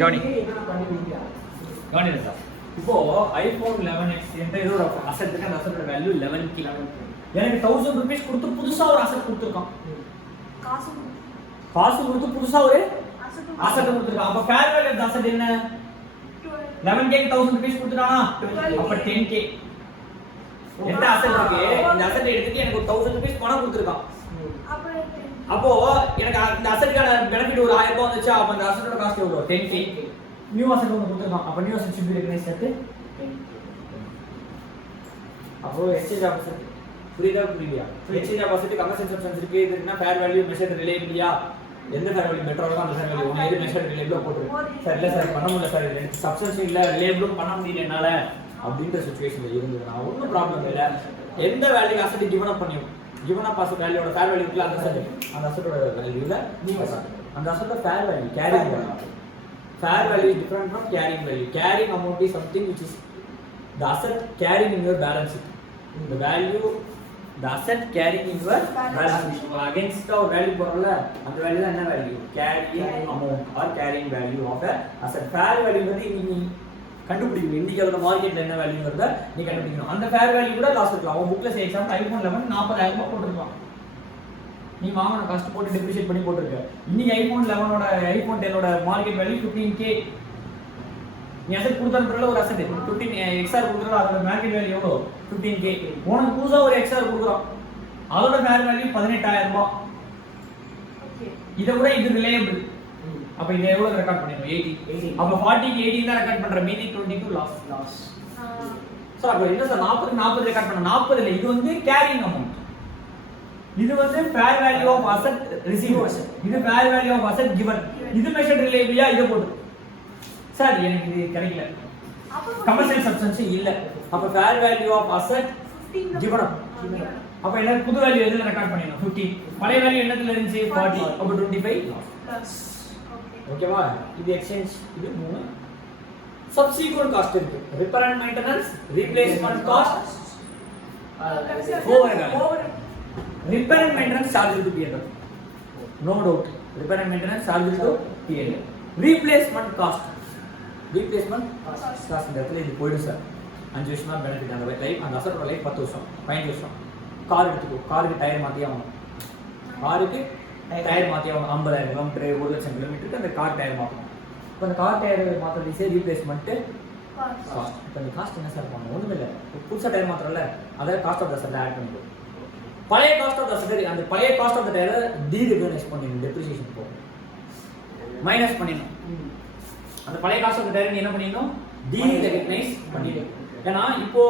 கவனிங்க சார். இப்போ iPhone 11x என்ற ஏதோ ஒரு அசெட் இருக்கு. அந்த அசெட்டோட வேல்யூ 11k. எனக்கு 1000 ரூபீஸ் கொடுத்து புதுசா ஒரு அசெட் கொடுத்துருக்கான். காசு கொடுத்து புதுசா ஒரு அசெட் கொடுத்துருக்கான். அப்ப ஃபேர் வேல்யூ ஆஃப் அசெட் என்ன? 11k க்கு 1000 ரூபீஸ் கொடுத்துட்டானா? அப்ப 10k. எந்த அசெட் இருக்கு? இந்த அசெட் எடுத்துட்டு எனக்கு ஒரு 1000 ரூபீஸ் பணம் கொடுத்துருக்கான். அப்போ எனக்கு இந்த அசெட்டுக்கான பெனிஃபிட் ஒரு 1000 ரூபாய் வந்துச்சு. அப்ப அந்த அசெட்டோட காஸ்ட் எவ்வளவு? 10k. நியூ அசெட் ஒன்று கொடுத்துருக்கான். அப்ப new asset should be recognized at அப்போ எக்ஸ்சேஞ்ச் ஆஃப் அசெட் புரியுதா புரியலையா? Exchange of asset commercial substance இருக்கு. இதுனா ஃபேர் வேல்யூ மெஷர்ட் ரிலேபிலிட்டியா? எந்த ஃபேர் வேல்யூ பெட்டரா இருக்கோ அந்த ஃபேர் வேல்யூ ஒன்னு எது மெஷர்ட் ரிலேபிளா போட்டுரு. சார் இல்ல சார் பண்ண முடியல சார். சப்ஸ்டன்ஸ் இல்ல ரிலேபிளும் பண்ண முடியல என்னால அப்படின்ற சிச்சுவேஷன்ல இருந்ததுனா ஒன்றும் ப்ராப்ளம் இல்ல. எந்த வேல்யூ அசெட் டிஃபைன் பண்ணியும் given up as வேல்யூவோட ஃபேர் வேல்யூ இருக்குல அந்த அசெட்டோட வேல்யூல நீங்க அந்த அசெட்டோட fair value carrying value. Fair value is different from carrying value. Carrying amount is something which is the asset carrying in your balance sheet. The value, the asset carrying in your balance sheet. Against our value porala, and the value is what value? Carrying amount or carrying value of a asset. Fair value வந்து நீ கண்டுபிடிக்கணும். Indicator மார்க்கெட்ல என்ன வேல்யூங்கறத நீ கண்டுபிடிக்கணும். அந்த fair value கூட loss இருக்கலாம். அவன் புக்ல சே எக்ஸாம்பிள் ஐபோன் 11 40000 ரூபாய் போட்டுருப்பான். நீ வாங்குன காஸ்ட் போட்டு டெப்ரிசியேட் பண்ணி போட்டுருக்க. இன்னைக்கு ஐபோன் 11 ஓட ஐபோன் 10 ஓட மார்க்கெட் வேல்யூ 15k. நீ அசெட் கொடுத்தறதுல ஒரு அசெட் 15 XR கொடுத்தற அதோட மார்க்கெட் வேல்யூ எவ்வளவு? 15k. உனக்கு புதுசா ஒரு XR கொடுக்குறான். அதோட ஃபேர் வேல்யூ 18000 ரூபாய். ஓகே. இத விட இது ரிலையபிள். அப்ப இத எவ்வளவு ரெக்கார்ட் பண்ணிரோம்? 80. அப்ப 40 க்கு 80 தான் ரெக்கார்ட் பண்ற. மீதி 22 லாஸ். சோ அப்ப என்ன சார் 40 ரெக்கார்ட் பண்ண 40 இல்ல. இது வந்து கேரிங் அமௌண்ட். இது வந்து fair value of asset received. இது fair value of asset given. இது measured reliability இத போடு. சார் எனக்கு இது கிடைக்கல. கமர்ஷியல் சப்ஸ்டன்ஸ் இல்ல. அப்ப fair value of asset given up. அப்ப என்ன புது வேல்யூ எதுல ரெக்கார்ட் பண்ணிரோம்? 15. பழைய வேல்யூ என்னத்துல இருந்துச்சு? 40. அப்ப 25 பிளஸ். ஓகேவா? இது எக்ஸ்சேஞ்ச். இது 3. சப்சிக்வென்ட் காஸ்ட் இருக்கு. Repair and maintenance, replacement cost, over. Repair and maintenance charge to P&L. No doubt. Repair and maintenance charge to P&L. Replacement cost. Replacement cost இந்த இடத்துல இது போய்டும் சார். 5 வருஷமா பெனிஃபிட் அந்த லைஃப் அந்த அசெட்டோட லைஃப் 10 வருஷம் 15 வருஷம். கார் எடுத்துக்கோ. காருக்கு டயர் மாத்தியே ஆகணும். காருக்கு டயர் மாத்தியே ஆகணும். 50000 கிலோமீட்டர் 1 லட்சம் கிலோமீட்டருக்கு அந்த கார் டயர் மாத்தணும். இப்போ அந்த கார் டயர் மாத்துறது சே ரீப்ளேஸ்மென்ட் காஸ்ட். இப்போ அந்த காஸ்ட் என்ன சார் பண்ணணும்? ஒண்ணுமே இல்ல. புதுசா டயர் மாத்துறல அத cost of the asset add பண்ணிக்கோ. பழைய காஸ்ட் ஆஃப் தி அசெட் அந்த பழைய cost of the tyre derecognise பண்ணிடணும். டெப்ரிசியேஷன் போ மைனஸ் பண்ணிடணும். அந்த பழைய காஸ்ட் ஆஃப் தி டயர் நீ என்ன பண்ணிடணும்? டீரெகனைஸ் பண்ணிடணும். ஏன்னா இப்போ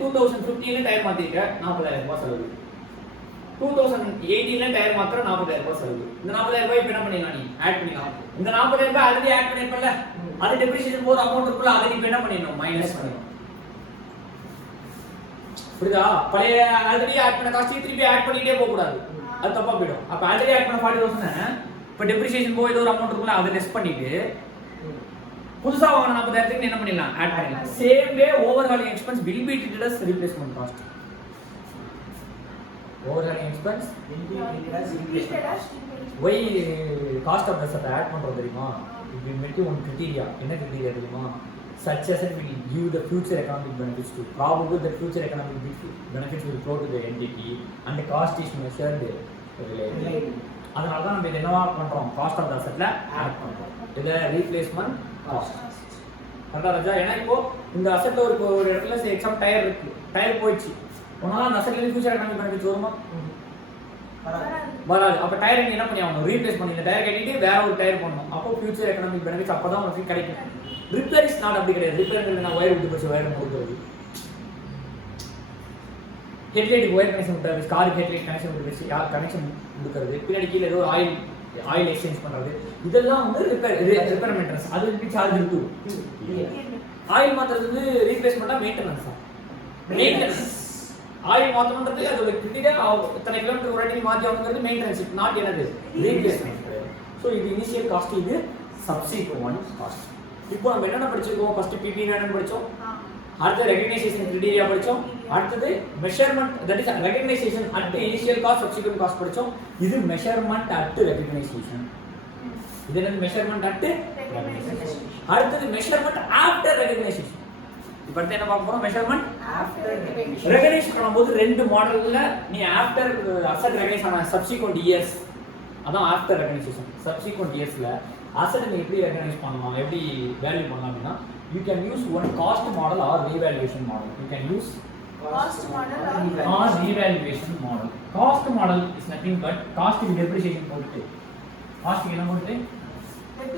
2015 டயர் மாத்திருக்க 40000 ரூபாய் செலவு. 2018 டயர் மாத்திர 40000 ரூபாய் செலவு. இந்த 40000 ரூபாய் இப்ப என்ன பண்ணிடலாம்? நீ ஆட் பண்ணிடலாம். இந்த 40000 ரூபாய் ஆல்ரெடி ஆட் பண்ணிருப்பல. அது டெப்ரிசியேஷன் போற அமௌண்ட் இருக்குல அதை நீ என்ன பண்ணிடணும்? மைனஸ் பண்ணிடணும். புரியுதா? பழைய ஆல்ரெடி ஆட் பண்ண காஸ்ட் திருப்பி ஆட் பண்ணிட்டே போக கூடாது. அது தப்பா போய்டும். அப்ப ஆல்ரெடி ஆட் பண்ண 40000 இப்ப டெப்ரிசியேஷன் போய் ஏதோ ஒரு அமௌண்ட் இருக்குல அதை லெஸ் பண்ணிட்டு புதுசா வாங்குன 40000 என்ன பண்ணிடலாம்? ஆட் பண்ணிடலாம். Same way overhauling expense will be treated as replacement cost. ஓவர்ஹாலிங் expense will be treated as replacement. why cost of asset ஆட் பண்றோம் தெரியுமா? இது மெட்டி ஒன் கிரைட்டீரியா. என்ன கிரைட்டீரியா தெரியுமா? Such asset will give the future economic benefits to. Probably the future economic benefits will flow to the entity and the cost is measured reliably. அதனால தான் நம்ம என்னவா பண்றோம்? காஸ்ட் ஆஃப் தி அசெட்ல ஆட் பண்றோம். இது replacement cost. கரெக்ட்டா ராஜா? ஏன்னா இப்போ இந்த அசெட்ல ஒரு இடத்துல எக்ஸாம் டயர் இருக்கு. டயர் போயிடுச்சு. உனால அந்த அசெட்ல ஃபியூச்சர் எகனாமிக் பெனிஃபிட்ஸ் வருமா? வராது. அப்ப டயர் நீ என்ன பண்ணி ஆகணும்? ரீப்ளேஸ் பண்ணி இந்த டயர் கட்டிட்டு வேற ஒரு டயர் போடணும். அப்போ ஃபியூச்சர் எகனாமிக் பெனிஃபிட்ஸ் அப்பதான் உங்களுக்கு கிடைக்கும். ரிப்பேர் இஸ் நாட் அப்படி கிடையாது. ரிப்பேர்ங்கிறது நான் ஒயர் விட்டு போச்சு ஒயர் கொடுக்குறது. ஹெட்லைட் ஒயர் கனெக்ஷன் விட்டுறது, காருக்கு ஹெட்லைட் கனெக்ஷன் விட்டு யார் கனெக்ஷன் கொடுக்கறது, பின்னாடி கீழே ஏதோ ஆயில் எக்ஸ்சேஞ்ச் பண்றது, இதெல்லாம் வந்து ரிப்பேர் மெயின்டனன்ஸ். அது எப்படி சார்ஜ் இருக்கு? ஆயில் மாத்துறது வந்து ரீப்ளேஸ்மெண்டா மெயின்டனன்ஸா? மெயின்டனன்ஸ். ஆயில் மாத்தணும்ன்றது அதோட கிரிட்டிக்கா இத்தனை கிலோமீட்டர் ஒரு அடி மாத்தி ஆகணுங்கிறது மெயின்டனன்ஸ். இட் நாட் என்னது? ரீப்ளேஸ்மெண்ட். ஸோ இது இனிஷியல் காஸ்ட், இது சப்சிக்வென்ட் காஸ்ட். இப்போ நம்ம என்னென்ன படிச்சிருக்கோம்? ஃபர்ஸ்ட் பிபி என்னன்னு படிச்சோம், அடுத்து ரெகக்னைசேஷன் கிரைட்டீரியா படிச்சோம், அடுத்தது measurement that is recognition at initial cost subsequent cost படிச்சோம். இது மெஷர்மென்ட் அட் ரெகக்னைசேஷன். இது என்ன? Measurement at recognition. அடுத்தது மெஷர்மெண்ட் ஆஃப்டர் ரெகக்னைசேஷன். இப்போ அடுத்து என்ன பார்க்க போறோம்? மெஷர்மெண்ட் ஆஃப்டர் ரெகக்னைஸ் பண்ணும்போது ரெண்டு மாடல்ல நீ ஆஃப்டர் அசெட் ரெகக்னைஸ் ஆன சப்சிக்வெண்ட் இயர்ஸ், அதான் ஆஃப்டர் ரெகக்னைசேஷன். சப்சிக்வெண்ட் இயர்ஸ்ல அசெட் நீ எப்படி ரெகக்னைஸ் பண்ணலாம், எப்படி வேல்யூ பண்ணலாம் அப்படின்னா you can use one cost model or revaluation model. You can use cost model or revaluation model. Cost model is nothing but cost is depreciation போட்டு cost என்ன போட்டு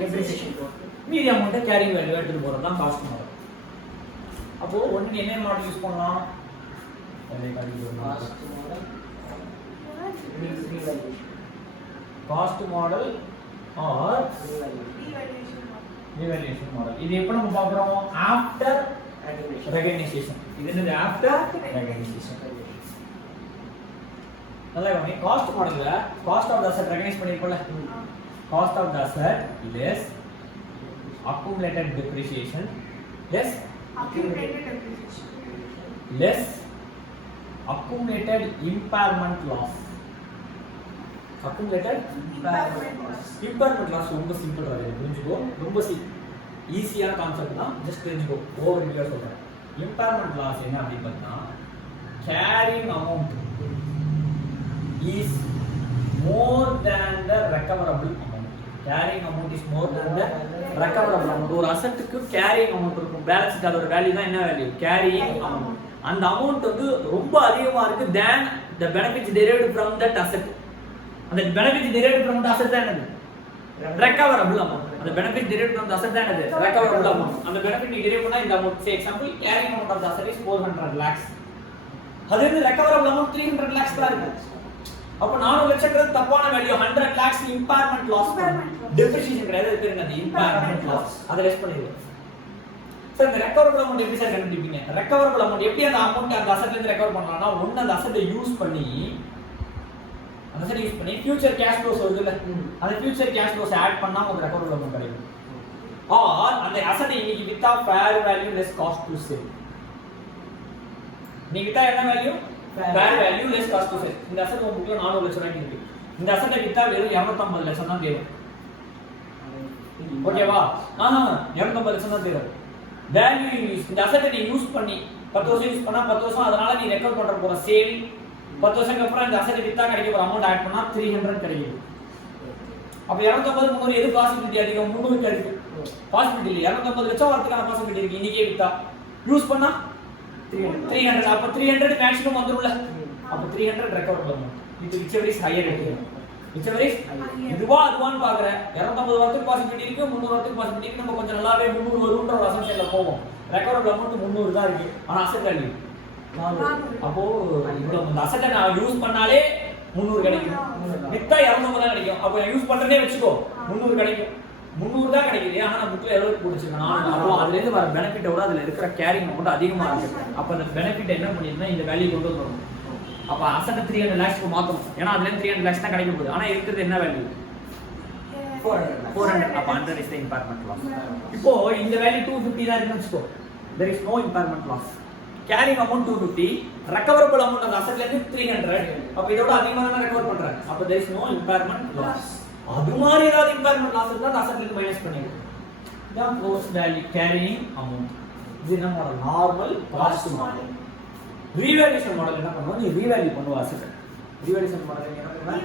depreciation மீதி அமௌண்ட் கேரிங் வேல்யூ எடுத்து போறது தான் cost model. அப்போ ஒண்ணு என்ன மாடல் யூஸ் பண்ணலாம்? Cost model or revaluation model. இது எப்ப நம்ம பார்க்கறோம்? After recognition. இது என்னது? After recognition. நல்லா கவனி. காஸ்ட் மாடல்ல cost of the asset recognise பண்ணிருக்கோம்ல, cost of the asset less accumulated depreciation less accumulated depreciation less accumulated impairment loss. accumulated impairment loss ரொம்ப சிம்பிள் ரா, இது புரிஞ்சுக்கோ. ரொம்ப ஈஸியான கான்செப்ட் தான், ஜஸ்ட் தெரிஞ்சுக்கோ. ஓவர் வியூவா சொல்றேன். impairment loss என்ன அப்படி பார்த்தா carrying amount is more than the recoverable amount. carrying amount is more than the recoverable amount. ஒரு அசெட்டுக்கு carrying amount இருக்கும். பேலன்ஸ் ஷீட் அதோட வேல்யூ தான் என்ன வேல்யூ? carrying amount. அந்த அமௌண்ட் வந்து ரொம்ப அதிகமா இருக்கு than the benefits derived from that asset. அந்த benefits derived from the asset தான் என்னது? recoverable amount. அந்த benefits derived from the asset தான் என்னது? recoverable amount. அந்த benefit நீ derive பண்ணா இந்த amount. say example carrying amount of the asset is 400 lakhs. அது வந்து recoverable amount 300 lakhs தான் இருக்கு. அப்ப 4 லட்சம்ங்கிறது தப்பான value. 100 lakhs impairment loss. depreciation கிடையாது, இது என்னது? impairment loss. அத லெஸ் பண்ணிடு. சோ இந்த recoverable amount எப்படி சார் கண்டுபிடிப்பீங்க? recoverable amount எப்படி அந்த அமௌண்ட் அந்த அசெட்ல இருந்து ரெக்கவர் பண்ணலாம்னா, ஒண்ணு அந்த அசெட்டை யூஸ் பண்ணி ஃபியூச்சர் கேஷ் ஃப்ளோஸ் வருதுல, அந்த ஃபியூச்சர் கேஷ் ஃப்ளோஸ் ஆட் பண்ணா உங்களுக்கு ரெக்கவரபிள் அமௌண்ட் கிடைக்கும். ஆர் அந்த அசெட் இன்னைக்கு வித்தா fair value less cost to sale. நீங்க வித்தா என்ன value? Fair value less cost to sale. இந்த அசெட் உங்க புக்ல 4 லட்சம் ரூபாய்க்கு இருக்கு. இந்த அசெட்டை வித்தா வெறும் 250 லட்சம் தான் தேவை. ஓகேவா? 250 லட்சம் தான் தேவை. வேல்யூ இந்த அசெட்டை நீ யூஸ் பண்ணி 10 வருஷம் யூஸ் பண்ணா 10 வருஷம் அதனால நீ ரெக்கவர் பண்ற போற சேல் 10 வருஷத்துக்கு அப்புறம் இந்த அசெட் வித்தா கிடைக்க போற அமௌண்ட் ஆட் பண்ணா 300 கிடைக்கும். அப்ப 250 300 எது பாசிபிலிட்டி அதிகம்? 300 கிடைக்கும். பாசிபிலிட்டி இல்ல, 250 லட்சம் வரதுக்கான பாசிபிலிட்டி இருக்கு. இன்னைக்கே வித்தா யூஸ் பண்ணா 300. அப்ப 300 மேக்ஸிமம் வந்துரும்ல. அப்ப 300 ரெக்கவரபிள் அமௌண்ட். இது whichever is higher rate. whichever is இதுவா அதுவான்னு பாக்குறேன். 250 வரதுக்கு பாசிபிலிட்டி இருக்கு, 300 வரதுக்கு பாசிபிலிட்டி இருக்கு. நம்ம கொஞ்சம் நல்லாவே 300 வரும்ன்ற ஒரு அசம்ஷன்ல போவோம். ரெக்கவரபிள் அமௌண்ட் 300 தான் இருக்கு. ஆனா அசெட் வேல்யூ 400. அப்போ இவ்வளவு இந்த அசெட்டை நான் யூஸ் பண்ணாலே 300 கிடைக்கும். வித்தா 250 தான் கிடைக்கும். அப்போ நான் யூஸ் பண்றதே வெச்சுக்கோ 300 கிடைக்கும். 300 தான் கிடைக்குது. ஆனா நான் புக்ல எவ்வளவு போடுச்சிருக்கேன்? 400. அப்போ அதுல இருந்து வர பெனிஃபிட்டை விட அதுல இருக்கிற கேரிங் அமௌண்ட் அதிகமா இருக்கு. அப்ப அந்த பெனிஃபிட் என்ன பண்ணிருந்தா இந்த வேல்யூ கொண்டு வரணும். அப்ப அசெட் 300 lakhs மாத்தணும். ஏன்னா அதுல இருந்து 300 lakhs தான் கிடைக்க போகுது. ஆனா இருக்குது என்ன வேல்யூ? 400. அப்ப under is the impairment loss. இப்போ இந்த வேல்யூ 250 தான் இருக்குன்னு வெச்சுக்கோ. there is no impairment loss. carrying amount 250, recoverable amount அந்த அசெட்ல இருந்து 300. அப்ப இதோட அதிகமா தான் ரெக்கவர் பண்றாங்க. அப்ப there is no impairment loss. அது மாதிரி ஏதாவது impairment loss இருந்தா அந்த அசெட்ல இருந்து மைனஸ் பண்ணிடுங்க. இதான் gross value carrying amount. இது என்ன model? Normal cost model. Revaluation model என்ன பண்ணுவோம்? நீ ரீவேல்யூ பண்ணுவ அசெட். ரீவேல்யூஷன் மாடல் என்ன பண்ணுவ?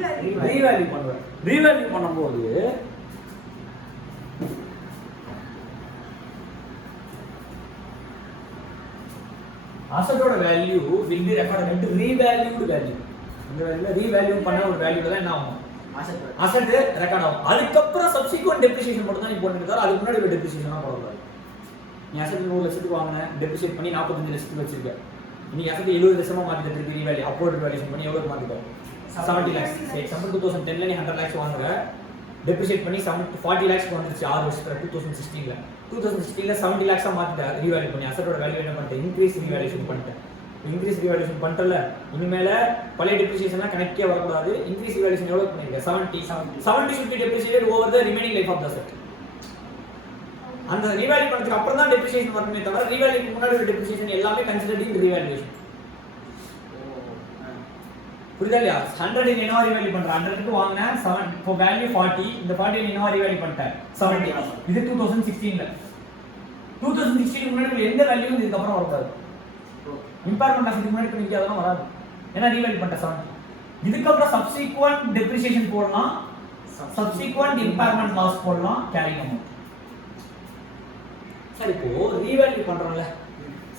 ரீவேல்யூ பண்ணுவ. ரீவேல்யூ பண்ணும்போது அசெட்டோட value will be recorded into revalued value. இந்த வேல்யூல ரீவேல்யூ பண்ண ஒரு வேல்யூல தான் என்ன ஆகும்? அசெட் ரெக்கார்ட் ஆகும். அதுக்கு அப்புறம் சப்சிக்வெண்ட் டெப்ரிசியேஷன் மட்டும் தான் நீ போடுறது. அதுக்கு முன்னாடி ஒரு டெப்ரிசியேஷனா போடக்கூடாது. நீ அசெட் 100 லட்சத்துக்கு வாங்குன, டெப்ரிசியேட் பண்ணி 45 லட்சத்துக்கு வச்சிருக்க. நீ அசெட் 70 லட்சமா மாத்திட்ட, திருப்பி ரீவேல்யூ அப்வர்ட் வேல்யூஷன் பண்ணி எவ்வளவு மாத்திட்ட? 70 lakhs. எக்ஸாம்பிள் 2010 ல நீ 100 lakhs வாங்குற, டெப்ரிசியேட் பண்ணி 40 lakhs வந்துருச்சு 6 வருஷத்துல 2016 ல. 2016 ல 70 lakhs மாத்திட்ட, ரீவேல்யூ பண்ணி அசெட்டோட வேல்யூ என்ன பண்ணிட்ட? இன்கிரீஸ் ரீவேல்யூஷன் பண்ணிட்ட. இன்கிரீஸ் ரீவேல்யூஷன் பண்ணிட்டல, இனிமேல பழைய டெப்ரிசியேஷன்லாம் கனெக்டே வரக்கூடாது. இன்கிரீஸ் ரீவேல்யூஷன் எவ்வளவு பண்ணிருக்க? 70 should be depreciated over the remaining life of the asset. அந்த ரீவேல்யூ பண்ணதுக்கு அப்புறம் தான் டெப்ரிசியேஷன் வரணுமே தவிர ரீவேல்யூக்கு முன்னாடி ஒரு டெப்ரிசியேஷன் எல்லாமே கன்சிடர்ட் இன் ரீவேல்யூஷன். புரியுதா இல்லையா? 100 நீ என்ன ரீவேல்யூ பண்ற? 100 க்கு வாங்குன 7 இப்போ வேல்யூ 40, இந்த 40 நீ என்ன ரீவேல்யூ பண்ணிட்ட? 70. இது 2016 ல. 2016 முன்னாடி எந்த வேல்யூவும் இதுக்கு அப்புறம் வரக்கூடாது. இம்பேர்மெண்ட் லாஸ் இதுக்கு முன்னாடி பண்ணிக்க அதெல்லாம் வராது. ஏன்னா ரீவேல்யூ பண்ணிட்ட 70. இதுக்கப்புறம் சப்சிக்வெண்ட் டெப்ரிசியேஷன் போடலாம், சப்சிக்வெண்ட் இம்பேர்மெண்ட் லாஸ் போடலாம், கேரிங் அமௌண்ட். சரி, இப்போ ரீவேல்யூ பண்றோம்ல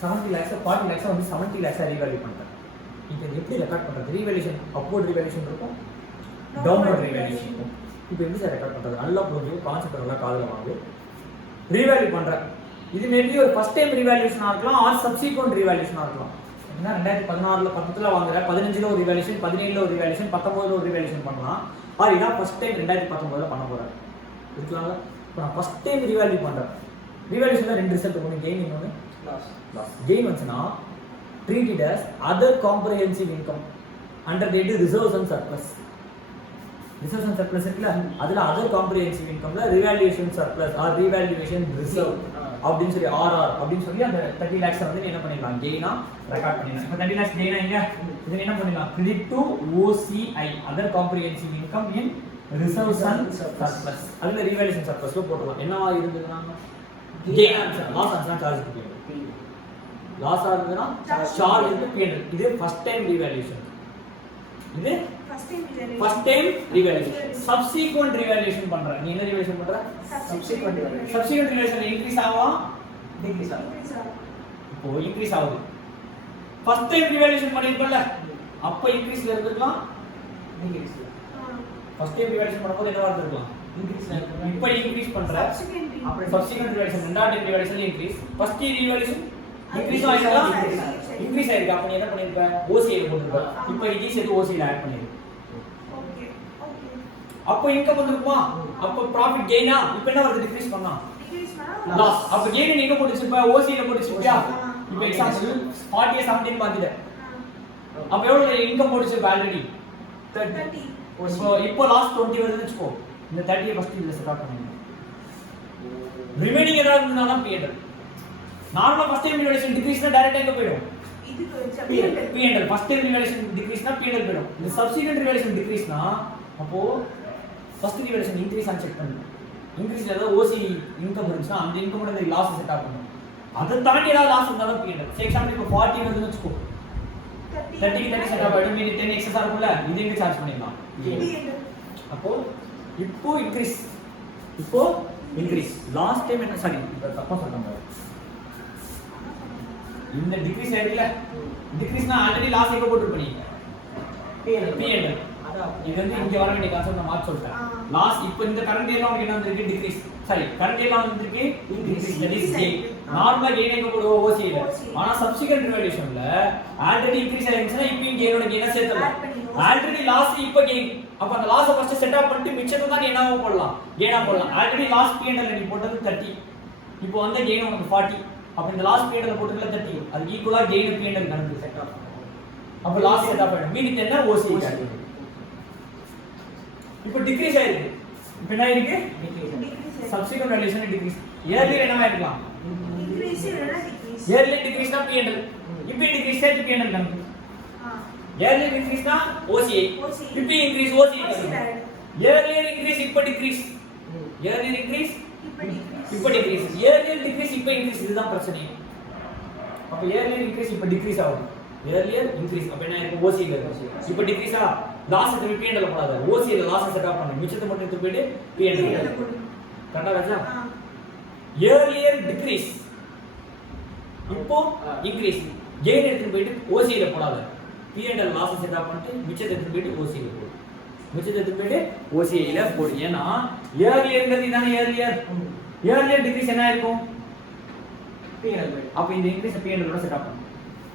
70 lakhs 40 lakhs வந்து 70 lakhs ரீவேல்யூ பண்றேன். இப்போ இது எப்படி ரெக்கார்ட் பண்றது? ரீவேல்யூஷன் அப்வர்ட் ரீவேல்யூஷன் இருக்கும், டவுன்வர்ட் ரீவேல்யூஷன் இருக்கும். இப்போ எப்படி சார் ரெக்கார்ட் பண்றது? நல்லா புரிஞ்சு கான்செப்ட் நல்லா காதுல வாங்கு. ரீவேல்யூ பண்றேன். இது மேபி ஒரு ஃபர்ஸ்ட் டைம் ரீவேல்யூஷனா இருக்கலாம் ஆர் சப்சிக்வெண்ட் ரீவேல்யூஷனா இருக்கலாம். என்ன 2016ல 10ல வாங்குற, 15ல ஒரு ரீவேல்யூஷன், 17ல ஒரு ரீவேல்யூஷன், 19ல ஒரு ரீவேல்யூஷன் பண்ணலாம். ஆர் இதான் ஃபர்ஸ்ட் டைம் 2019ல பண்ண போறேன். இருக்கலாம். இப்போ நான் ஃபர்ஸ்ட் டைம் ரீவேல்யூ பண்றேன். ரீவேல்யூஷன்ல ரெண்டு ரிசல்ட் ஒன்னு கெயின் இன்னொன்னு லாஸ். கெயின் வந்துச்சுனா treat it as other comprehensive income under the head reserves and surplus. Reserves and surplus இருக்குல, அதுல other comprehensive incomeல revaluation surplus or revaluation reserve அப்படினு சொல்லி RR அப்படினு சொல்லி அந்த 30 lakhs வந்து நீ என்ன பண்ணிடலாம், கெயினா ரெக்கார்ட் பண்ணிடலாம். இப்போ 30 lakhs கெயினா இங்க இது என்ன பண்ணிடலாம், credit to OCI other comprehensive income in reserves and surplus. அதுல revaluation surplus போட்டுறலாம். என்னவா இருந்ததுன்னா gain answer, loss answer charge பண்ணுவீங்க. லாஸ் ஆகுதுன்னா சார்ஜ் இன்டு P&L. இது ஃபர்ஸ்ட் டைம் ரீவேல்யூஷன். இது first time revaluation. Subsequent revaluation பண்ற. நீ என்ன ரீவேல்யூஷன் பண்ற? Subsequent revaluation. Subsequent revaluation increase ஆகும், டிக்ரீஸ் ஆகும். இப்போ இன்கிரீஸ் ஆகுது. ஃபர்ஸ்ட் டைம் ரீவேல்யூஷன் பண்ணிருப்பல, அப்ப இன்கிரீஸ்ல இருந்திருக்கலாம், டிக்ரீஸ்ல. ஃபர்ஸ்ட் டைம் ரீவேல்யூஷன் பண்ணும்போது என்னவா இருந்திருக்கலாம், இன்கிரீஸ்ல இருக்கும். இப்போ இன்கிரீஸ் பண்ற. அப்புறம் சப்சிக்வெண்ட் ரீவேல்யூஷன் ரெண்டாவது time revaluation increase. First revaluation increase ஆயிடுச்சா, இன்கிரீஸ் ஆயிருக்கு. அப்ப நீ என்ன பண்ணிருப்ப, OCI ல போட்டுருப்ப. இப்போ இது சேர்த்து OCI ல ஆட் பண்ணிரு. Okay okay. அப்போ இன்கம் வந்துருக்குமா, அப்போ ப்ராஃபிட் கெயினா. இப்போ என்ன வருது, டிக்ரீஸ் பண்ணா, டிக்ரீஸ் பண்ணா லாஸ். அப்ப கெயின் எங்க போட்டுச்சிப்ப, OCI ல போட்டுச்சிப்பியா. இப்போ எக்ஸாம்பிள் 40 17 பாத்தில, அப்ப எவ்வளவு இன்கம் போட்டுச்சிப்ப, ஆல்ரெடி 30. இப்போ லாஸ் 20 வருதுன்னு வெச்சுக்கோ. இந்த 30 ஃபர்ஸ்ட் இதுல செட் பண்ணிடு. ரிமைனிங் ஏதாவது இருந்தாலும் P&L. நார்மலா ஃபர்ஸ்ட் டைம் ரிவேல்யூஷன் டிக்ரீஸ்னா டைரக்ட்டா எங்க போய்டும், இதுக்கு P&L. First time revaluation டிக்ரீஸ்னா P&L போய்டும். இந்த சப்சிக்வெண்ட் ரிவேல்யூஷன் டிக்ரீஸ்னா அப்போ first revaluation increase on check பண்ணு. இன்கிரீஸ்ல ஏதாவது OCI இன்கம் இருந்துச்சுனா அந்த இன்கமோட இந்த லாஸ் செட் ஆகணும். அத தாண்டி ஏதாவது லாஸ் இருந்தாலும் P&L. ஃபார் எக்ஸாம்பிள் இப்போ 40 வருதுன்னு வெச்சுக்கோ, 30 க்கு 30 செட் ஆகும், மீதி 10 எக்ஸஸ் இருக்கும்ல, இது எங்க சார்ஜ் பண்ணிடலாம், P&L. அப்போ இப்போ இன்கிரீஸ், இப்போ இன்கிரீஸ். லாஸ்ட் டைம் என்ன, சாரி இப்போ தப்பா சொல்றேன், இந்த டிக்ரீஸ் ஆயிடுல, டிக்ரீஸ்னா ஆல்ரெடி லாஸ் எங்க போட்டுருப்ப நீ, P&L. அதான் இது வந்து இங்க வர வேண்டிய கான்செப்ட் நான் மாத்தி சொல்றேன். லாஸ் இப்போ இந்த கரண்ட் இயர்ல உங்களுக்கு என்ன வந்திருக்கு, டிக்ரீஸ். சாரி, கரண்ட் இயர்ல வந்திருக்கு இன்கிரீஸ். That is gain. நார்மலா கெயின் எங்க போடுவோம், OCI ல. ஆனா சப்சிக்வெண்ட் ரிவேல்யூஷன்ல ஆல்ரெடி இன்கிரீஸ் ஆயிருச்சுனா இப்போ கெயினோட கெயினை சேர்த்தலாம். ஆல்ரெடி லாஸ் இப்போ கெயின். அப்ப அந்த லாஸை ஃபர்ஸ்ட் செட் அப் பண்ணிட்டு மிச்சத்தை தான் என்னவா போடலாம், கெயினா போடலாம். ஆல்ரெடி லாஸ் P&L நீ போட்டது 30, இப்போ வந்த கெயின் உனக்கு 40. அப்ப இந்த லாஸ் P&L போட்டுக்கல 30, அது ஈக்குவலா கெயின் P&L கணக்கு செட் ஆகும். அப்ப லாஸ் செட் ஆகும், மீதி என்ன OCI கணக்கு. இப்போ டிக்ரீஸ் ஆயிருக்கு. இப்போ என்ன ஆயிருக்கு, சப்சிக்வெண்ட் வேல்யூஷன் டிக்ரீஸ். இயர்லி என்னவா இருக்கலாம், இன்கிரீஸ் இல்லனா டிக்ரீஸ். இயர்லி டிக்ரீஸ்னா P&L, இப்போ டிக்ரீஸ் சேர்த்து P&L கணக்கு. இயர்லி டிக்ரீஸ்னா OCI, இப்போ இன்கிரீஸ் OCI கணக்கு. இயர்லி இன்கிரீஸ் இப்போ டிக்ரீஸ், இயர்லி இன்கிரீஸ் இப்போ டிக்ரீஸ், இயர்லி டிக்ரீஸ் இப்போ இன்கிரீஸ். இதுதான் பிரச்சனை. அப்ப இயர்லி இன்கிரீஸ் இப்போ டிக்ரீஸ் ஆகும், இயர்லி இன்கிரீஸ். அப்ப என்ன இருக்கும், OCI ல இப்போ டிக்ரீஸா, லாஸ் எடுத்து P&L போடாத, OCI ல லாஸ் செட் ஆஃப் பண்ணு, மிச்சத்தை மட்டும் எடுத்து போய்ட்டு P&L கரெக்ட்டா வச்சா. இயர்லி டிக்ரீஸ் இப்போ இன்கிரீஸ், கெயின் எடுத்து போய்ட்டு OCI ல போடாத, P&L லாஸ் செட் ஆஃப் பண்ணிட்டு மிச்சத்தை எடுத்து போய்ட்டு OCI ல போடு, மிச்சத்தை எடுத்து போய்ட்டு OCI ல போடு. ஏன்னா இயர்லி இருக்கிறது இதானே இயர்லியர். இயர்லியர் டிக்ரீஸ் என்ன இருக்கும், P&L. அப்ப இந்த இன்கிரீஸ் P&L ஓட செட் ஆகும்.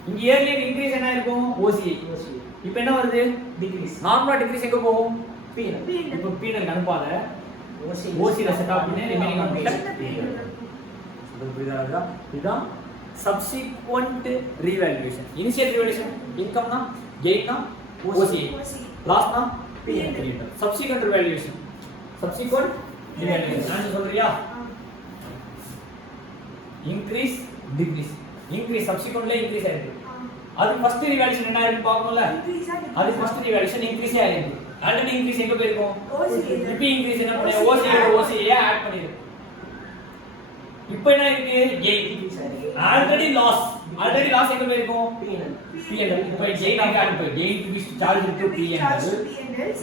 இங்க இயர்லியர் இன்கிரீஸ் என்ன இருக்கும், OCI. இப்போ என்ன வருது, டிக்ரீஸ். நார்மலா டிக்ரீஸ் எங்க போகும், P&L. இப்போ P&L அனுப்பாத, OCI ல செட் ஆப் பண்ணி ரிமைனிங் அமௌண்ட் P&L. புரியுதா? இதுதான் சப்சிக்வெண்ட் ரீவேல்யூஷன். இனிஷியல் ரீவேல்யூஷன் இன்கம்னா, கெயின்னா OCI, லாஸ்னா P&L. Subsequent revaluation, subsequent revaluation நான் சொல்றியா, இன்கிரீஸ் டிக்ரீஸ். இன்கிரீஸ் சப்சிக்வெண்ட்ல இன்கிரீஸ் ஆயிருக்கு. அது ஃபர்ஸ்ட் ரிவேல்யூஷன் என்ன ஆயிருக்கு பாக்கணும்ல, அது ஃபர்ஸ்ட் ரிவேல்யூஷன் இன்கிரீஸ் ஆயிருக்கு. ஆல்ரெடி இன்கிரீஸ் எங்க போயிருக்கும், இப்போ இன்கிரீஸ் என்ன பண்ணே, OCI ஆட் பண்ணிரு. இப்போ என்ன இருக்கு கெயின் ஆல்ரெடி லாஸ் எங்க போயிருக்கும் P&L இப்போ கெயின் ஆக இப்போ gain to be charge to P&L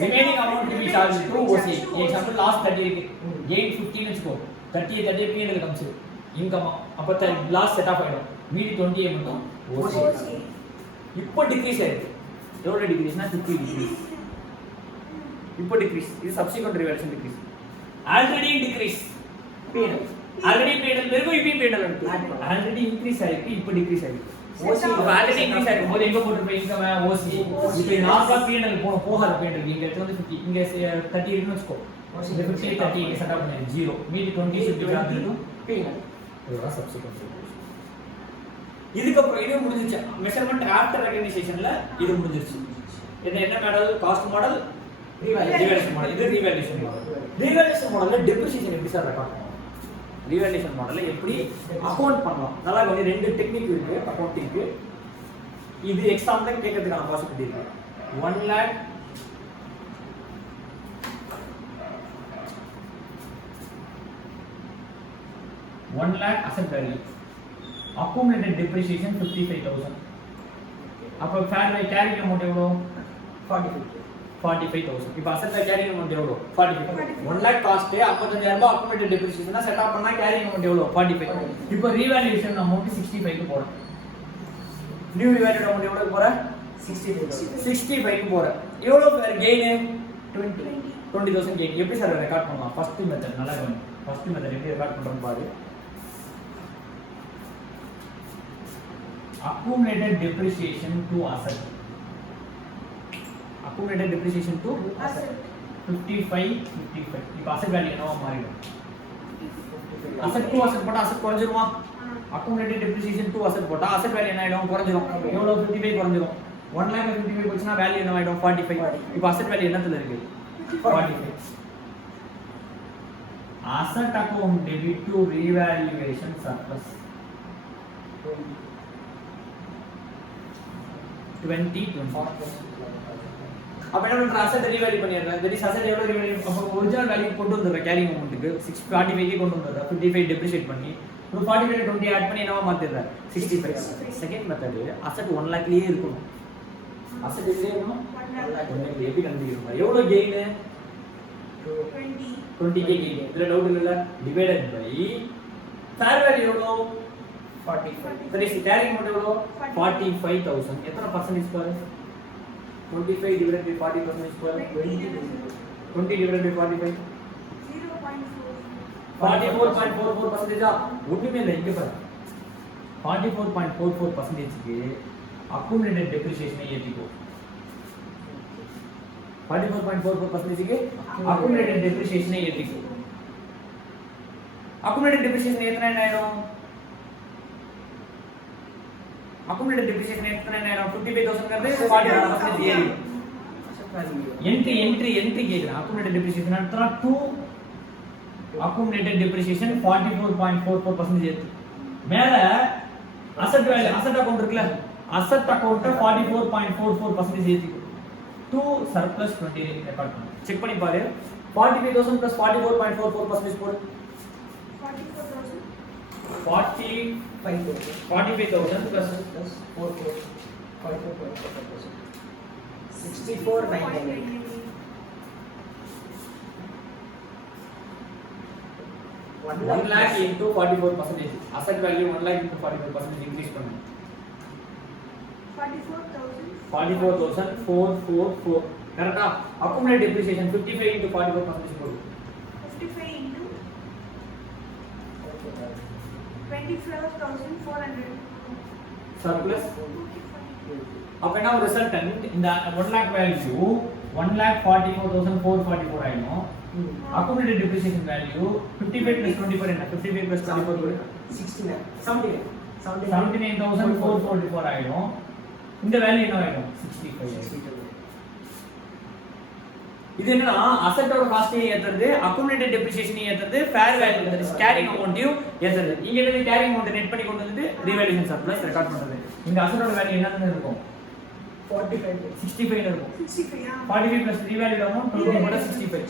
remaining amount to be charge to OC example loss 30 இருக்கு கெயின் 15 வெச்சுக்கோ 30 P&L கம்ஸ் இன்கம் அப்ப லாஸ் செட் ஆஃப் ஆயிடும் மீதி 20 மட்டும் OC இப்போ டிக்ரீஸ் ஆயிருக்கு எவ்வளவு டிக்ரீஸ்னா 50 டிக்ரீஸ் இப்போ டிக்ரீஸ் இது subsequent reversion decrease already decrease P&L already P&L இருக்கும் இப்போ P&L இருக்கு ஆல்ரெடி இன்கிரீஸ் ஆயிருக்கு இப்போ டிக்ரீஸ் ஆயிருக்கு OC ஆல்ரெடி இன்கிரீஸ் ஆயிருக்கு போது எங்க போட்டுருப்ப இன்கம் OC இப்போ நார்மலா P&L போகாத P&L இங்க வந்து 50 இங்க 30 இருக்குன்னு வெச்சுக்கோ இந்த 50 30 இங்க செட் ஆஃப் பண்ணி 0 மீதி 20 should be charged to P&L இதுதான் சப்சிக்வெண்ட் இதுக்கு அப்புறம் இது முடிஞ்சிச்சு மெஷர்மென்ட் ஆஃப்டர் ரெகக்னிஷன்ல இது முடிஞ்சிருச்சு இது என்ன model cost model revolution model இது ரிவாலுவேஷன் மாடல்ல டெப்ரிசியேஷன் எப்படி சார் ரெக்கார்ட் பண்ணுவோம் ரிவாலுவேஷன் மாடல்ல எப்படி அக்கவுண்ட் பண்ணலாம் நல்லா கொஞ்சம் ரெண்டு டெக்னிக் இருக்கு அக்கவுண்டிங்க்கு இது எக்ஸாம் தான் கேட்கிறதுக்கான பாசிபிலிட்டி இருக்கு 1 lakh asset value accumulated depreciation 55000 அப்ப fair value carrying amount எவ்வளவு 45000 இப்போ asset value carrying amount எவ்வளவு 45 1 lakh cost 55000 ரூபாய் accumulated depreciation செட் ஆப் பண்ணா carrying amount எவ்வளவு 45 இப்போ revaluation amount 65 க்கு போறேன் new revalued amount எவ்வளவு போற 65 க்கு போற எவ்வளவு gain 20000 gain எப்படி சார் ரெக்கார்ட் பண்ணலாம் ஃபர்ஸ்ட் மெத்தட் நல்லா கவனி ஃபர்ஸ்ட் மெத்தட் எப்படி ரெக்கார்ட் பண்றோம் பாரு accumulated depreciation to asset accumulated depreciation to asset 55 இப்போ asset value என்னவா மாறிடும் asset to asset போட்டா asset குறஞ்சிருமா accumulated depreciation to asset போட்டா asset value என்ன ஆயிடும் குறஞ்சிரும் எவ்வளவு 55 குறஞ்சிரும் 1 lakh 55 போச்சுனா வேல்யூ என்ன ஆயிடும் 45 இப்போ asset value என்னத்துல இருக்கு 45 asset account debit to revaluation surplus 20 அப்ப என்ன பண்ற asset revalue பண்ணிடுறேன் that is asset எவ்வளவு revalue அப்ப ஒரிஜினல் வேல்யூ கொண்டு வந்துற கேரிங் அமௌண்ட்க்கு 645 க்கு கொண்டு வந்துற 55 டெப்ரிசியேட் பண்ணி 45 20 ஆட் பண்ணி என்னவா மாத்திடுற 65 செகண்ட் மெத்தட் asset 1 lakh லயே இருக்கும் asset எவ்வளவு இருக்கணும் 1 lakh எப்படி கண்டுபிடிக்கணும் எவ்வளவு கெயின் 20 k கெயின் இதுல டவுட் இல்ல டிவைடட் பை ஃபேர் வேல்யூ எவ்வளவு 45 that is carrying amount எவ்வளவு 45000 எத்தனை பர்சன்டேஜ் பாரு 25 divided by 40% square 20 divided by 45 44.44% ஒண்ணுமே இல்ல இங்க பாரு 44.44% க்கு accumulated depreciation ஏத்திக்கோ 44.44% க்கு accumulated depreciation ஏத்திக்கோ accumulated depreciation எத்தனை ஆயிடும் accumulated depreciation எத்தனை ஆயிடும் 55000 ங்கிறது 40% ஏறி entry கேக்குறேன் accumulated depreciation எத்தனை 2 accumulated depreciation 44.44% ஏத்து மேல asset value asset account இருக்குல asset account 44.44% ஏத்தி 2 surplus 20 ரெக்கார்ட் பண்ணு செக் பண்ணி பாரு 45000 plus 44.44% போடு 45,000 plus 64,999 1 lakh into 44%. Asset value 1 lakh into 44% increase பண்ணு 44,444 கரெக்ட்டா accumulated depreciation 55 into 44% போடு 55 into 24,400 surplus அப்ப என்ன ரிசல்டன்ட் இந்த 1 lakh value 1,44,444 ஆயிடும் accumulated depreciation value 55 plus 24 என்ன 55 plus 24 79,444 ஆயிடும் இந்த வேல்யூ என்ன ஆயிடும் 65 இது என்னன்னா அசெட்டோட காஸ்டையும் ஏத்துறது accumulated depreciation ஏத்துறது fair value that is carrying amount ஏத்துறது இங்க இருந்து carrying amount நெட் பண்ணி கொண்டு வந்து revaluation surplus ரெக்கார்ட் பண்றது இங்க அசெட்டோட வேல்யூ என்னன்னு இருக்கும் 65 இருக்கும் 45 plus revalued amount 20 கூட 65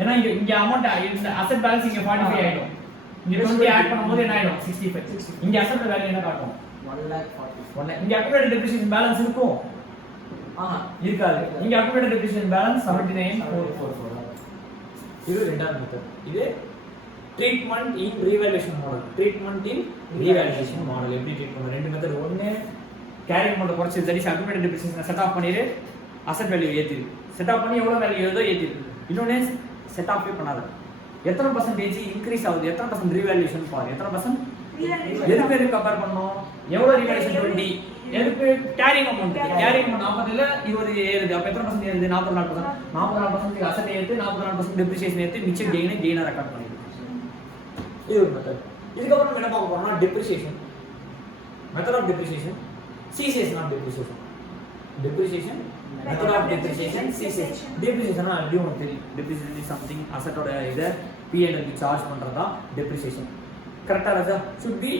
ஏனா இங்க அமௌண்ட் இந்த அசெட் பேலன்ஸ் இங்க 45 ஆயிடும் இங்க 20 ஆட் பண்ணும்போது என்ன ஆயிடும் 65 இங்க அசெட் வேல்யூ என்ன காட்டும் 1,40,000 இங்க அக்குமுலேட்டட் டெப்ரிசியேஷன் பேலன்ஸ் இருக்கும் இருக்காது இங்க அக்குமுலேட்டட் டெப்ரிசியேஷன் பேலன்ஸ் 79,444 இது ரெண்டாவது மெத்தட் இது ட்ரீட்மென்ட் இன் ரீவேல்யூஷன் மாடல் எப்படி ட்ரீட் பண்ணணும் ரெண்டு மெத்தட் ஒன்னு கேரிங் அமௌண்ட் குறைச்சு that is accumulated depreciation set off பண்ணிரு அசெட் வேல்யூ ஏத்திரு செட் ஆஃப் பண்ணி எவ்வளவு வேல்யூ ஏதோ ஏத்திரு இன்னொன்னு செட் ஆஃபே பண்ணாத எத்தனை பர்சன்டேஜ் இன்க்ரீஸ் ஆகுது எத்தனை பர்சன்ட் ரீவேல்யூஷன் பாரு எத்தனை பர்சன்ட் எதுக்கு எதுக்கு கம்பேர் பண்ணோம் எவ்வளவு ரீவேல்யூஷன் 20 எதுக்கு கேரிங் அமௌண்ட் 40 இல்ல இவரு ஏறுது அப்ப எத்தனை பர்சன்ட் ஏறுது 44% அசெட் ஏத்து 44% டெப்ரிசியேஷன் ஏத்து மிச்சம் கெயினை ரெக்கார்ட் பண்ணிடுது இது ஒரு மெத்தட் இதுக்கப்புறம் என்ன பார்க்க போறோம்னா depreciation method of depreciation cessation of depreciation method of depreciation cessation depreciation already உங்களுக்கு தெரியும் depreciation is something asset ஓட இத P&L க்கு சார்ஜ் பண்றதா depreciation கரெக்ட்டா ராஜா should be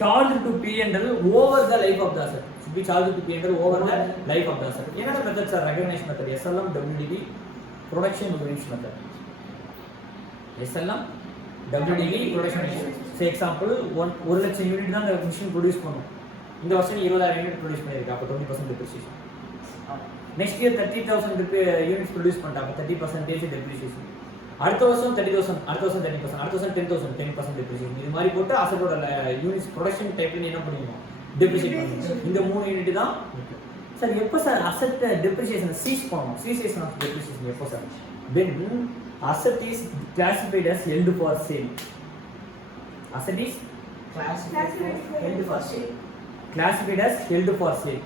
charged to P&L over the life of the asset should be charged to P&L over the life of the asset என்னென்ன methods are recognise method SLM WDV production units method SLM WDV production units say example 1 லட்சம் unit தான் இந்த machine produce பண்ணும் இந்த வருஷம் 20,000 unit produce பண்ணிருக்கு அப்ப 20% depreciation next year 30,000 units produce பண்ணிட்டா அப்ப 30% டெப்ரிசியேஷன் அடுத்த வருஷம் 30,000 அடுத்த வருஷம் 30% அடுத்த வருஷம் 10% டெப்ரிசியேஷன் இது மாதிரி போட்டு அசெட்டோட யூனிட்ஸ் ப்ரொடக்ஷன் டைப்ல என்ன பண்ணுவீங்க டெப்ரிசியேட் பண்ணுவீங்க இந்த மூணு யூனிட் தான் சார் எப்ப சார் அசெட் டெப்ரிசியேஷன் சீஸ் பண்ணனும் cessation ஆஃப் டெப்ரிசியேஷன் எப்ப sir when asset is classified as held for sale asset is classified as held for sale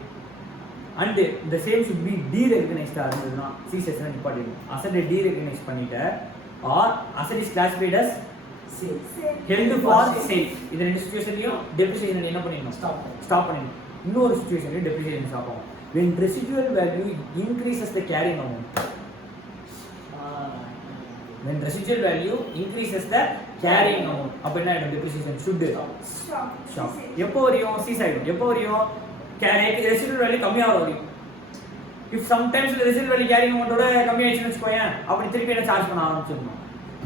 and the same should be derecognized ஆகுதுனா cessation important asset derecognize பண்ணிட்ட or asset is classified as held for sale இந்த ரெண்டு சிச்சுவேஷன்லயும் depreciation என்ன பண்ணிடணும் stop பண்ணிடணும் இன்னொரு சிச்சுவேஷன்ல depreciation stop ஆகும் when residual value increases the carrying amount when residual value increases the carrying amount அப்ப என்ன ஆயிடும் depreciation should stop எப்போ வரையும் cease ஆயிடும் எப்போ வரையும் residual value கம்மியா வரும் if sometimes the residual value carrying amount ஓட கம்மியா ஆயிடுச்சுன்னு வெச்சுக்கோங்க அப்படி திருப்பி என்ன சார்ஜ் பண்ண ஆரம்பிச்சிடணும்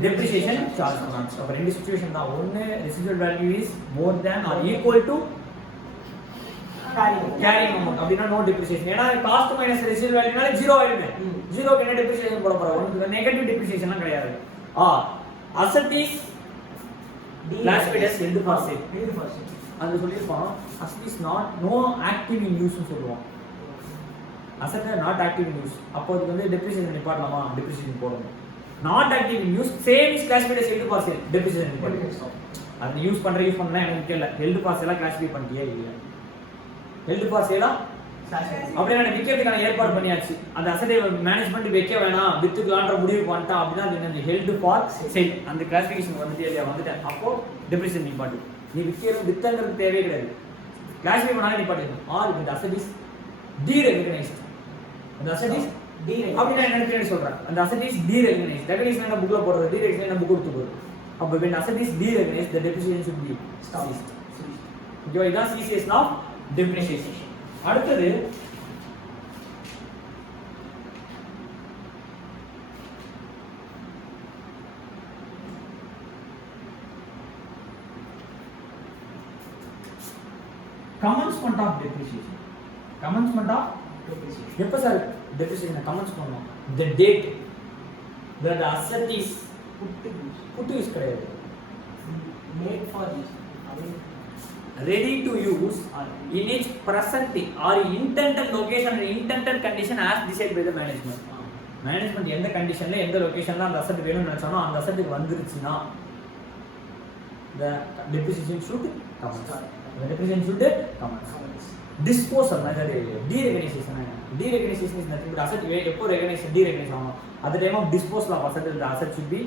depreciation சார்ஜ் பண்ண ஆரம்பிச்சிடும் அப்ப ரெண்டு சிச்சுவேஷன் தான் ஒன்னு residual value is more than or equal to carrying amount அப்படினா no depreciation ஏனா cost minus residual value னால 0 ஆயிடுமே 0 க்கு என்ன depreciation போட போறோம் உங்களுக்கு நெகட்டிவ் depreciation எல்லாம் கிடையாது asset is classified as held for sale அது சொல்லிருப்போம் asset is not no active in use னு சொல்லுவோம் asset not active in use அப்போ அதுக்கு வந்து depreciation நிப்பாட்டலாமா depreciation போடணும் not active in use same is classified as held for sale depreciation நிப்பாட்டணும் அது use பண்ணலாம் எனக்கு தெரியல held for sale கிளாசிஃபை பண்ணிட்டியா இல்லையா held for sale அப்படியே நான் விக்கிறதுக்கான ஏற்பாடு பண்ணியாச்சு அந்த அசெட்டை மேனேஜ்மென்ட் வைக்க வேணாம் வித்துக்கலாம்ன்ற முடிவு பண்ணிட்டான் அப்படினா அது என்ன held for sale அந்த கிளாசிஃபிகேஷன் வந்துட்டே இல்லையா வந்துட்டேன் அப்போ depreciation நிப்பாட்டு நீ வித்தங்கிறது தேவையே கிடையாது கிளாசிஃபை பண்ணாலே நிப்பாட்டு ஆர் இந்த asset is derecognized அந்த asset is அப்படினா என்ன சொல்றேன் அந்த asset is derecognized recognition என்ன புக்ல போடுறது derecognization என்ன புக் கொடுத்து போடுறது அப்ப when asset is derecognized the depreciation should be stopped okay இதான் cessation of depreciation அடுத்தது commencement of depreciation எப்ப சார் depreciation commence பண்ணுவோம் the date that the asset is put to use கிடையாது made for use ready to use in its present or intended location and intended condition as decided by the management எந்த கண்டிஷன்ல எந்த லொகேஷன்ல அந்த asset வேணும்னு நினைச்சானோ அந்த அசெட்டுக்கு வந்துருச்சுனா the depreciation should commence disposal method derecognition is nothing but asset எப்போ derecognize ஆகும் at the time of disposal of asset the asset should be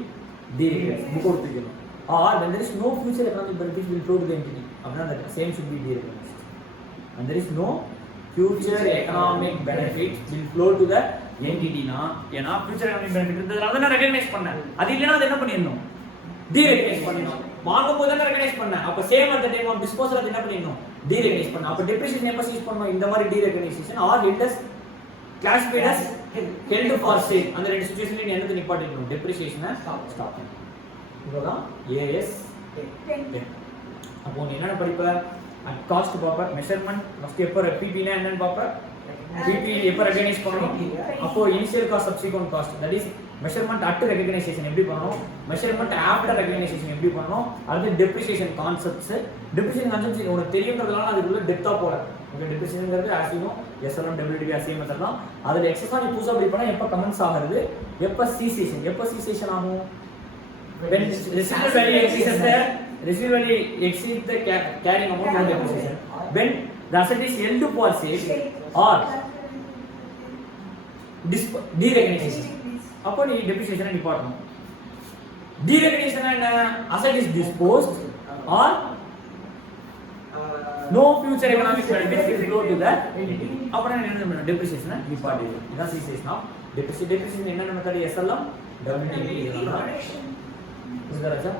derecognized book கொடுத்துக்கணும் or when there is no future economic benefit will flow to the entity அப்படினா the same should be derecognized and there is no future economic benefit will flow to the entity na ஏனா future economic benefit இருந்ததனால தான் recognise பண்ணேன் அது இல்லனா அது என்ன பண்ணிரணும் derecognize பண்ணனும் வாங்கும்போது தான் ரெகக்னைஸ் பண்ணேன் அப்ப same at the time of disposal அது என்ன பண்ணிரணும் derecognize பண்ணனும் அப்ப depreciation எப்ப சீஸ் பண்ணனும் இந்த மாதிரி derecognition or it is classified as held for sale அந்த ரெண்டு சிச்சுவேஷன்ல நீ என்னது நிப்பாட்டிக்கணும் depreciation ஸ்டாப் பண்ணு இவ்வளவுதான் ஏஎஸ் 10. அப்போ நீ என்னென்ன படிப்ப அட் காஸ்ட் பாப்ப மெஷர்மெண்ட் ஃபர்ஸ்ட் எப்போ பிபினா என்னன்னு பாப்ப பிபி எப்போ ரெகனைஸ் பண்ணணும் அப்போ initial cost subsequent cost that is measurement at recognition எப்படி பண்ணணும் மெஷர்மெண்ட் ஆஃப்டர் ரெகனைசேஷன் எப்படி பண்ணணும் அது டெப்ரிசியேஷன் கான்செப்ட்ஸ் டெப்ரிசியேஷன் கான்செப்ட்ஸ் உனக்கு தெரியுன்றதுனால அதுக்குள்ள டெப்தா போல ஓகே டெப்ரிசியேஷன்ங்கிறது ஆக்சுவலி எஸ்எல்எம் டபிள்யூடிபி அசிஎம் மெத்தட் தான் அதில் எக்ஸஸாக நீ புதுசாக அப்படி பண்ணால் எப்போ கமெண்ட்ஸ் ஆகிறது எப்போ சீசேஷன் ஆகும் when residual value exceeds the carrying amount of depreciation when the asset is held for sale or derecognition அப்போ நீ depreciation நிப்பாட்டணும் derecognition என்ன asset is disposed or no future economic benefit will flow to the entity அப்போ நான் என்ன பண்ணணும் depreciation நிப்பாட்டிடுவேன் இதான் cessation of depreciation என்ன method SLM WDB இதெல்லாம் புரியுதா ராஜா